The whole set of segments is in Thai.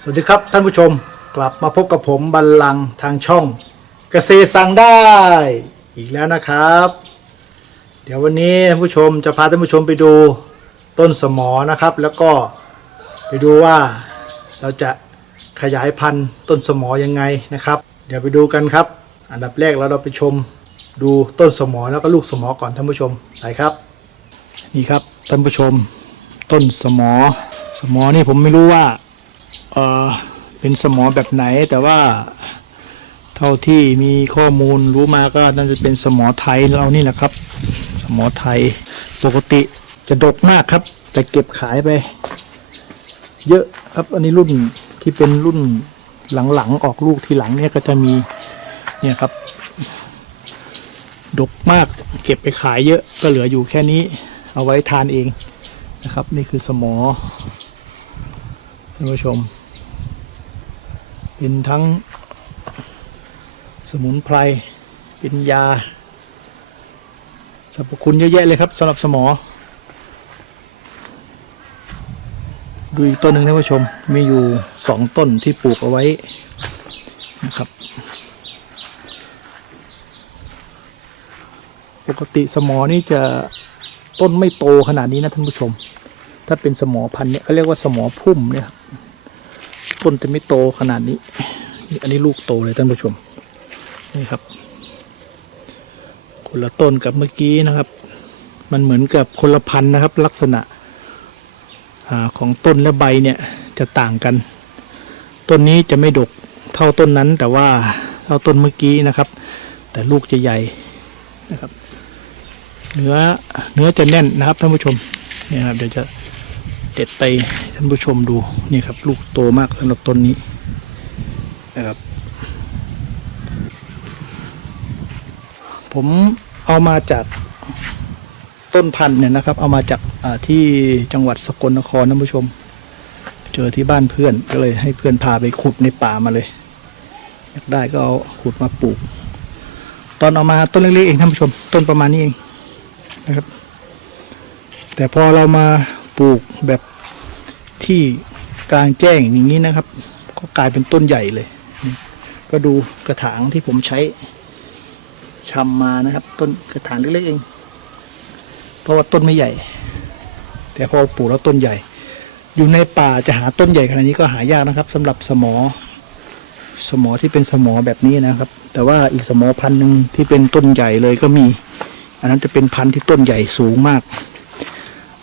สวัสดีครับท่านผู้ชมกลับมาพบกับผมบัลลังก์ทางช่องเกษตรสั่งได้อีกแล้วนะครับ เดี๋ยววันนี้ท่านผู้ชมจะพาท่านผู้ชมไปดูต้นสมอนะครับ แล้วก็ไปดูว่าเราจะขยายพันธุ์ต้นสมอยังไงนะครับ เดี๋ยวไปดูกันครับ อันดับแรกเราเราไปชมดูต้นสมอแล้วก็ลูกสมอก่อนท่านผู้ชมไปครับ นี่ครับท่านผู้ชม ต้นสมอ สมอนี่ผมไม่รู้ว่า เออเป็นสมอแบบไหนแต่ว่าเท่าที่มีข้อมูลรู้มาก็น่าจะเป็นสมอไทยเรานี่แหละครับ สมอไทยปกติจะดกมากครับ แต่เก็บขายไป เยอะครับอันนี้รุ่นที่เป็นรุ่นหลังๆออกลูกทีหลังเนี่ยก็จะมีเนี่ยครับ ดกมากเก็บไปขายเยอะก็เหลืออยู่แค่นี้ เอาไว้ทานเองนะครับ นี่คือสมอท่านผู้ชม เป็นทั้งสมุนไพร เป็นยาสรรพคุณเยอะแยะเลยครับสำหรับสมอ ดูอีกต้นหนึ่งท่านผู้ชม มีอยู่สองต้นที่ปลูกเอาไว้นะครับ ปกติสมอนี่จะต้นไม่โตขนาดนี้นะท่านผู้ชม ถ้าเป็นสมอพันธุ์เนี่ยเขาเรียกว่าสมอพุ่มเนี่ย ต้นจะไม่โตขนาดนี้ อันนี้ลูกโตเลยท่านผู้ชม นี่ครับ คนละต้นกับเมื่อกี้นะครับ มันเหมือนกับคนละพันธุ์นะครับ ลักษณะอของต้นและใบเนี่ยจะต่างกัน ต้นนี้จะไม่ดกเท่าต้นนั้น แต่ว่าเท่าต้นเมื่อกี้นะครับ แต่ลูกจะใหญ่นะครับ เนื้อเนื้อจะแน่นนะครับท่านผู้ชมเนี่ยครับเดี๋ยวจะ เด็ดไปท่านผู้ชมดูนี่ครับ ลูกโตมากสำหรับต้นนี้นะครับ ผมเอามาจากต้นพันธุ์เนี่ยนะครับ เอามาจากที่จังหวัดสกลนครท่านผู้ชม เจอที่บ้านเพื่อนก็เลยให้เพื่อนพาไปขุดในป่ามาเลยอยากได้ก็เอาขุดมาปลูก ตอนเอามาต้นเล็กๆเองท่านผู้ชม ต้นประมาณนี้เองนะครับ แต่พอเรามา ปลูกแบบที่กลางแจ้งอย่างนี้นะครับ ก็กลายเป็นต้นใหญ่เลย ก็ดูกระถางที่ผมใช้ชำมานะครับ ต้นกระถางเล็กๆเอง เพราะว่าต้นไม่ใหญ่ แต่พอปลูกแล้วต้นใหญ่ อยู่ในป่าจะหาต้นใหญ่ขนาดนี้ก็หายากนะครับสำหรับสมอ สมอที่เป็นสมอแบบนี้นะครับ แต่ว่าอีกสมอพันธุ์หนึ่งที่เป็นต้นใหญ่เลยก็มี อันนั้นจะเป็นพันธุ์ที่ต้นใหญ่สูงมาก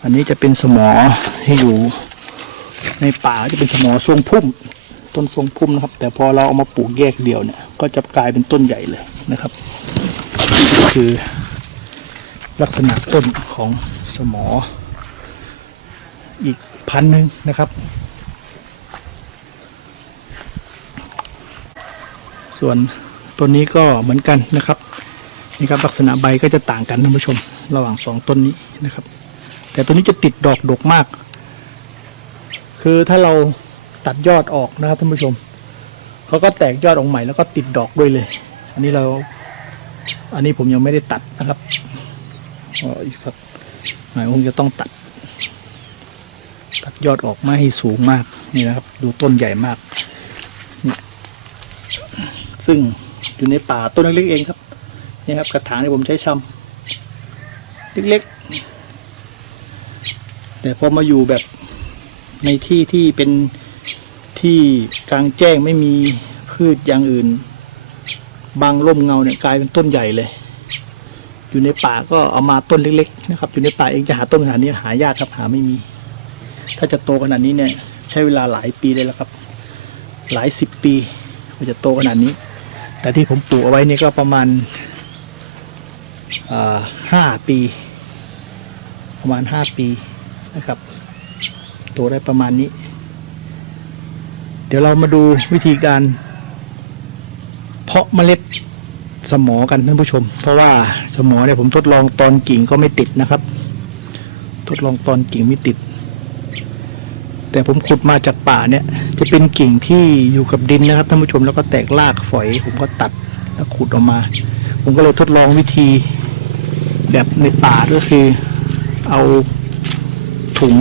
อันนี้จะเป็นสมอที่อยู่ในป่าจะเป็นสมอทรงพุ่ม ต้นทรงพุ่มนะครับ แต่พอเราเอามาปลูกแยกเดี่ยวเนี่ย ก็จะกลายเป็นต้นใหญ่เลยนะครับ คือลักษณะต้นของสมอ อีกพันหนึ่งนะครับ ส่วนต้นนี้ก็เหมือนกันนะครับนี่ครับลักษณะใบก็จะต่างกันท่านผู้ชม ระหว่างสองต้นนี้นะครับ แต่ตัวนี้จะติดดอกดกมาก คือถ้าเราตัดยอดออกนะครับท่านผู้ชมเขาก็แตกยอดออกใหม่แล้วก็ติดดอกด้วยเลย อันนี้เรา อันนี้ผมยังไม่ได้ตัดนะครับออีกสักหน่อยคงจะต้องตัด ตัดยอดออกไม่ให้สูงมากนี่นะครับ ดูต้นใหญ่มากเนี่ยซึ่งอยู่ในป่าต้นเล็กๆเองครับนี่ครับกระถางที่ผมใช้ชำเล็กๆ แต่พอมาอยู่แบบในที่ที่เป็นที่กลางแจ้งไม่มีพืชอย่างอื่น บางร่มเงาเนี่ยกลายเป็นต้นใหญ่เลย อยู่ในป่าก็เอามาต้นเล็ก ๆ นะครับ อยู่ในป่าเองจะหาต้นขนาดนี้หายากครับหาไม่มี ถ้าจะโตขนาดนี้เนี่ย ใช้เวลาหลายปีเลยละครับ หลายสิบปีกว่าจะโตขนาดนี้ แต่ที่ผมปลูกเอาไว้นี่ก็ประมาณห้าปี ประมาณห้าปี นะครับโตได้ประมาณนี้ เดี๋ยวเรามาดูวิธีการ เพาะเมล็ดสมอกันท่านผู้ชม เพราะว่าสมอเนี่ยผมทดลองตอนกิ่งก็ไม่ติดนะครับ ทดลองตอนกิ่งไม่ติด แต่ผมขุดมาจากป่าเนี่ย จะเป็นกิ่งที่อยู่กับดินนะครับท่านผู้ชมแล้วก็แตกรากฝอย ผมก็ตัดแล้วขุดออกมา ผมก็เลยทดลองวิธีแบบในป่าก็คือเอา ถุง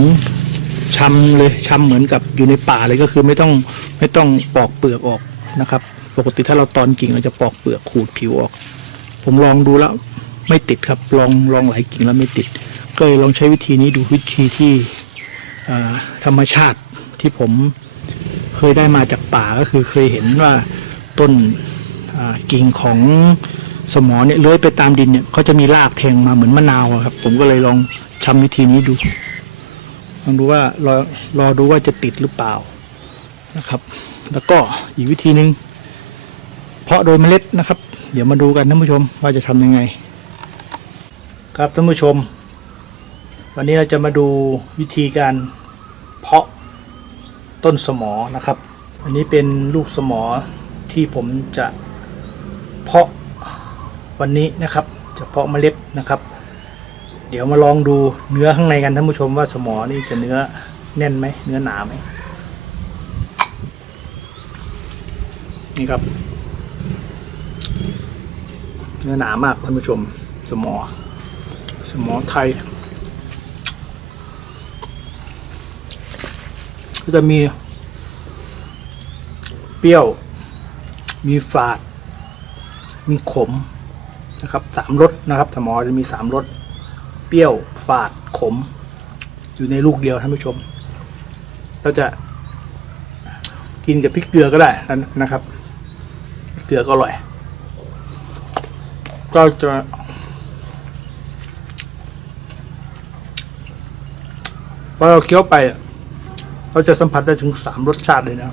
ชำเลยชำเหมือนกับอยู่ในป่าเลยก็คือไม่ต้องไม่ต้องปอกเปลือกออกนะครับ ปกติถ้าเราตอนกิ่งเราจะปอกเปลือกขูดผิวออก ผมลองดูแล้วไม่ติดครับลองลองหลายกิ่งแล้วไม่ติด ก็เลยลองใช้วิธีนี้ดูวิธีที่ธรรมชาติที่ผมเคยได้มาจากป่าก็คือเคยเห็นว่าต้นกิ่งของสมอเนี่ยเลื้อยไปตามดินเนี่ยเขาจะมีรากแทงมาเหมือนมะนาวครับ ผมก็เลยลองทำวิธีนี้ดู ลองดูว่ารอรอดูว่าจะติดหรือเปล่านะครับ แล้วก็อีกวิธีหนึ่งเพาะโดยเมล็ดนะครับ เดี๋ยวมาดูกันท่านผู้ชมว่าจะทำยังไง ครับท่านผู้ชม วันนี้เราจะมาดูวิธีการเพาะต้นสมอนะครับ อันนี้เป็นลูกสมอที่ผมจะเพาะวันนี้นะครับ จะเพาะเมล็ดนะครับ ดี๋ยวมาลองดูเนื้อข้างในกันท่านผู้ชมว่าสมอนี่จะเนื้อแน่นไหมเนื้อหนาไหมนี่ครับ เนื้อหนามากท่านผู้ชม สมอ สมอไทยก็จะมี เปรี้ยว มีฝาด มีขมนะครับสามรสนะครับ สมอจะมีสามรส เปรี้ยวฝาดขม อยู่ในลูกเดียวท่านผู้ชม เราจะกินกับพริกเกลือก็ได้นะครับเกลือก็อร่อย ก็จะพอเราเคี้ยวไป เราจะสัมผัสได้ถึงสามรสชาติเลยนะ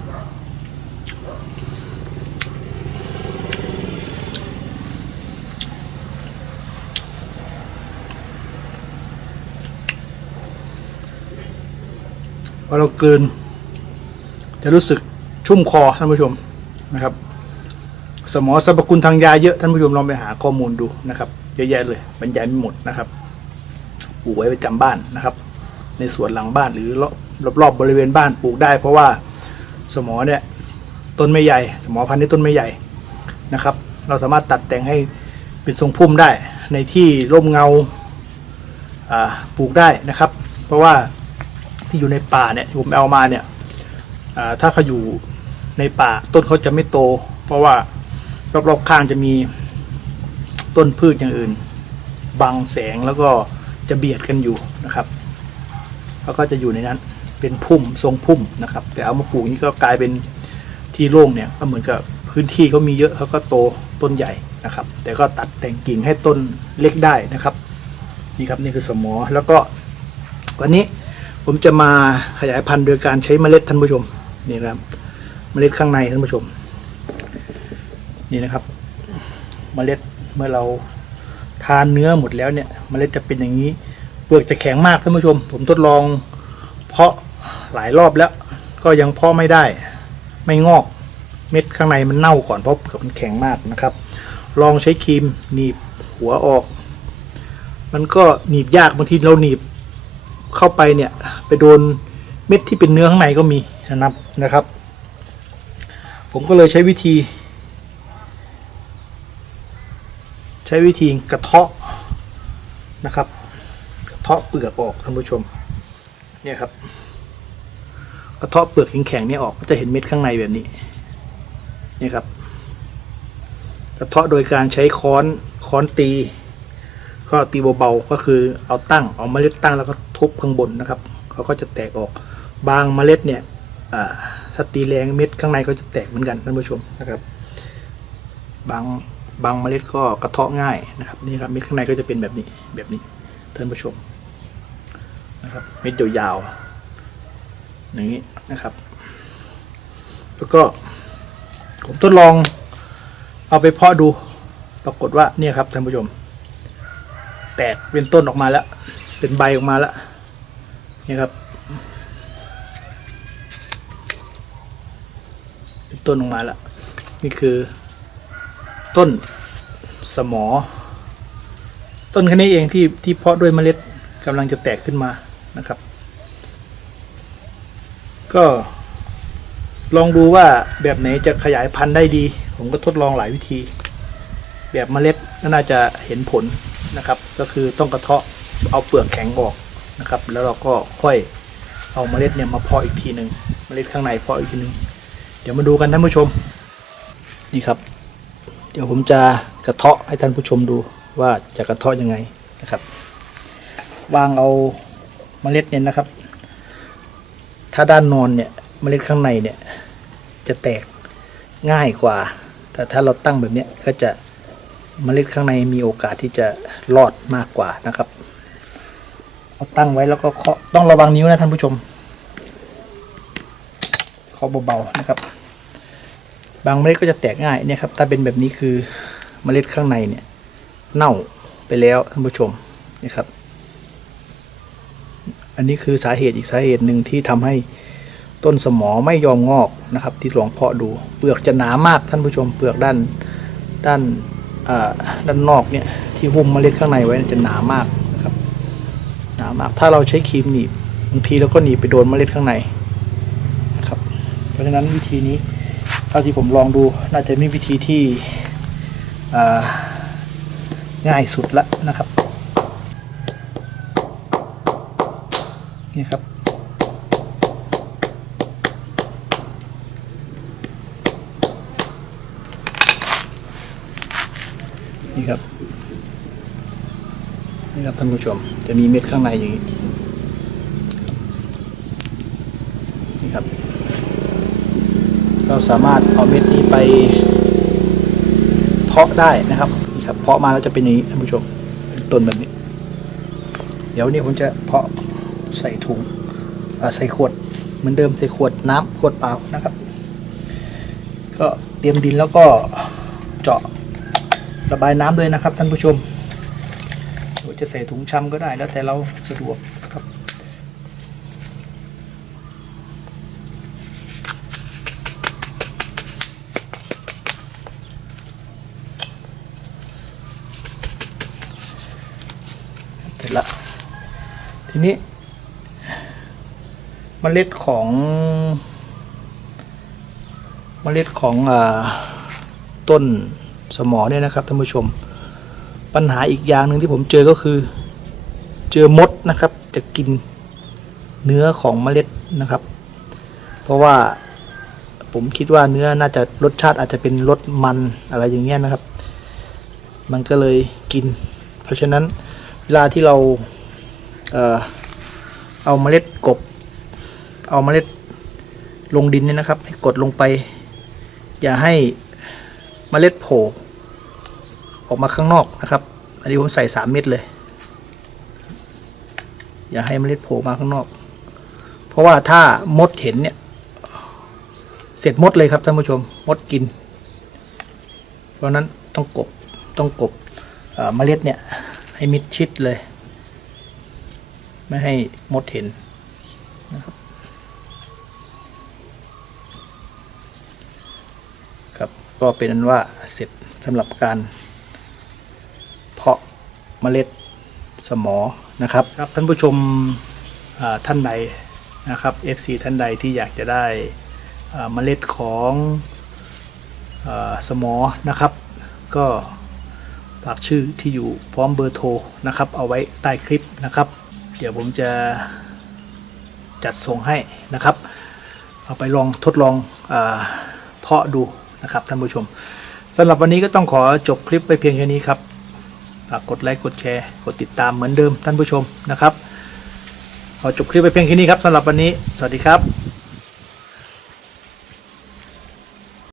อเรากลืน จะรู้สึกชุ่มคอท่านผู้ชมนะครับ สมอสรรพคุณทางยาเยอะท่านผู้ชมลองไปหาข้อมูลดูนะครับเยอะแยะเลยบรรยายไม่หมดนะครับปลูกไว้ประจำบ้านนะครับ ในสวนหลังบ้านหรือรอบรอบๆบริเวณบ้านปลูกได้ เพราะว่าสมอเนี่ยต้นไม่ใหญ่ สมอพันธุ์นี้ต้นไม่ใหญ่นะครับ เราสามารถตัดแต่งให้เป็นทรงพุ่มได้ในที่ร่มเงาปลูกได้นะครับ เพราะว่า ที่อยู่ในป่าเนี่ยที่ผมเอามาเนี่ยถ้าเขาอยู่ในป่าต้นเขาจะไม่โต เพราะว่ารอบๆข้างจะมีต้นพืชอย่างอื่น บังแสงแล้วก็จะเบียดกันอยู่นะครับ แล้วก็จะอยู่ในนั้นเป็นพุ่มทรงพุ่มนะครับ แต่เอามาปลูกนี่ก็กลายเป็นที่โล่งเนี่ยก็เหมือนกับพื้นที่เขามีเยอะเขาก็โตต้นใหญ่นะครับ แต่ก็ตัดแต่งกิ่งให้ต้นเล็กได้นะครับนี่ครับนี่คือสมอแล้วก็วันนี้ ผมจะมาขยายพันธุ์โดยการใช้เมล็ดท่านผู้ชมนี่นะครับ เมล็ดข้างในท่านผู้ชม นี่นะครับ เมล็ดเมื่อเราทานเนื้อหมดแล้วเนี่ย เมล็ดจะเป็นอย่างนี้ เปลือกจะแข็งมากท่านผู้ชม ผมทดลอง เพาะหลายรอบแล้ว ก็ยังเพาะไม่ได้ ไม่งอกเม็ดข้างในมันเน่าก่อนเพราะเปลือกมันแข็งมากนะครับ ลองใช้ครีมหนีบหัวออก มันก็หนีบยากบางทีเราหนีบ เข้าไปเนี่ยไปโดนเม็ดที่เป็นเนื้อข้างในก็มีนะครับนะครับ ผมก็เลยใช้วิธี ใช้วิธีกระเทาะนะครับ กระเทาะเปลือกออกท่านผู้ชมเนี่ยครับกระเทาะเปลือกแข็งๆนี่ออกก็จะเห็นเม็ดข้างในแบบนี้นี่ครับกระเทาะโดยการใช้ค้อนค้อนตี ก็ตีเบาๆก็คือเอาตั้งเอาเมล็ดตั้งแล้วก็ทุบข้างบนนะครับเขาก็จะแตกออกบางเมล็ดเนี่ยถ้าตีแรงเม็ดข้างในก็จะแตกเหมือนกันท่านผู้ชมนะครับ บางบางเมล็ดก็กระเทาะง่ายนะครับนี่ครับเม็ดข้างในก็จะเป็นแบบนี้แบบนี้ท่านผู้ชมนะครับเม็ดยาวๆอย่างนี้นะครับ แล้วก็ผมทดลองเอาไปเพาะดูปรากฏว่าเนี่ยครับท่านผู้ชม ตกเป็นต้นออกมาแล้ว เป็นใบออกมาแล้วนี่ครับ เป็นต้นออกมาแล้ว นี่คือ ต้นสมอ ต้นแค่นี้เองที่ที่เพาะด้วยเมล็ดกำลังจะแตกขึ้นมานะครับ ก็ลองดูว่าแบบไหนจะขยายพันธุ์ได้ดี ผมก็ทดลองหลายวิธี แบบเมล็ดน่าจะเห็นผล นะครับ ก็คือต้องกระเทาะเอาเปลือกแข็งออกนะครับ แล้วเราก็ค่อยเอาเมล็ดเนี่ยมาเพาะอีกทีหนึ่งเมล็ดข้างในเพาะอีกทีหนึ่งเดี๋ยวมาดูกันท่านผู้ชมนี่ครับ เดี๋ยวผมจะกระเทาะให้ท่านผู้ชมดูว่าจะกระเทาะยังไงนะครับ วางเอาเมล็ดเนี่ยนะครับ ถ้าด้านนอนเนี่ยเมล็ดข้างในเนี่ยจะแตกง่ายกว่า แต่ถ้าเราตั้งแบบนี้ก็จะ เมล็ดข้างในมีโอกาสที่จะรอดมากกว่านะครับ เอาตั้งไว้แล้วก็เคาะต้องระวังนิ้วนะท่านผู้ชมเคาะเบาๆนะครับ บางเมล็ดก็จะแตกง่ายเนี่ยครับ ถ้าเป็นแบบนี้คือเมล็ดข้างในเนี่ย เน่าไปแล้วท่านผู้ชมนี่ครับ อันนี้คือสาเหตุอีกสาเหตุหนึ่งที่ทำให้ต้นสมอไม่ยอมงอกนะครับ ที่ลองเพาะดูเปลือกจะหนามากท่านผู้ชมเปลือกด้านด้าน ด้านนอกเนี่ยที่หุ้มเมล็ดข้างในไว้จะหนามากนะครับหนามาก ถ้าเราใช้ครีมหนีบบางทีเราก็หนีบไปโดนเมล็ดข้างในนะครับ เพราะฉะนั้นวิธีนี้เท่าที่ผมลองดูน่าจะมีวิธีที่ง่ายสุดละนะครับนี่ครับ นี่ครับ นี่ครับท่านผู้ชม จะมีเม็ดข้างในอย่างนี้ นี่ครับ เราสามารถเอาเม็ดนี้ไป เพาะได้นะครับ นี่ครับ เพาะมาแล้วจะเป็นอย่างนี้ท่านผู้ชม เป็นต้นแบบนี้ เดี๋ยวนี้ผมจะเพาะใส่ถุงใส่ขวดเหมือนเดิมใส่ขวดน้ำขวดเปล่านะครับ ก็เตรียมดินแล้วก็เจาะระบายน้ำด้วยนะครับท่านผู้ชม หรือจะใส่ถุงชำก็ได้แล้วแต่เราสะดวกครับเสร็จละทีนี้เมล็ดของเมล็ดของอต้นสมอเนี่ยนะครับท่านผู้ชม ปัญหาอีกอย่างหนึ่งที่ผมเจอก็คือ เจอมดนะครับ จะกินเนื้อของเมล็ดนะครับ เพราะว่าผมคิดว่าเนื้อน่าจะรสชาติอาจจะเป็นรสมันอะไรอย่างเงี้ยนะครับ มันก็เลยกิน เพราะฉะนั้นเวลาที่เราเอ่อเอาเมล็ดกบ เอาเมล็ดลงดินเนี่ยนะครับ ให้กดลงไป อย่าให้เมล็ดโผล่ ออกมาข้างนอกนะครับ อันนี้ผมใส่สามเม็ดเลย อย่าให้เมล็ดโผล่มาข้างนอก เพราะว่าถ้ามดเห็นเนี่ย เสร็จมดเลยครับท่านผู้ชมมดกิน เพราะนั้นต้องกบต้องกบเมล็ดเนี่ยให้มิดชิดเลย ไม่ให้มดเห็นนะครับครับก็เป็นอันว่าเสร็จสำหรับการ เมล็ดสมอนะครับครับท่านผู้ชมท่านใดนะครับ FC ท่านใดที่อยากจะได้เมล็ดของอสมอนะครับ ก็ฝากชื่อที่อยู่พร้อมเบอร์โทรนะครับ เอาไว้ใต้คลิปนะครับ เดี๋ยวผมจะจัดส่งให้นะครับ เอาไปลองทดลองเพาะดูนะครับท่านผู้ชมสำหรับวันนี้ก็ต้องขอจบคลิปไปเพียงแค่นี้ครับ ฝากกดไลค์กดแชร์กดติดตามเหมือนเดิมท่านผู้ชมนะครับขอจบคลิปไปเพียงแค่นี้ครับสำหรับวันนี้ สวัสดีครับ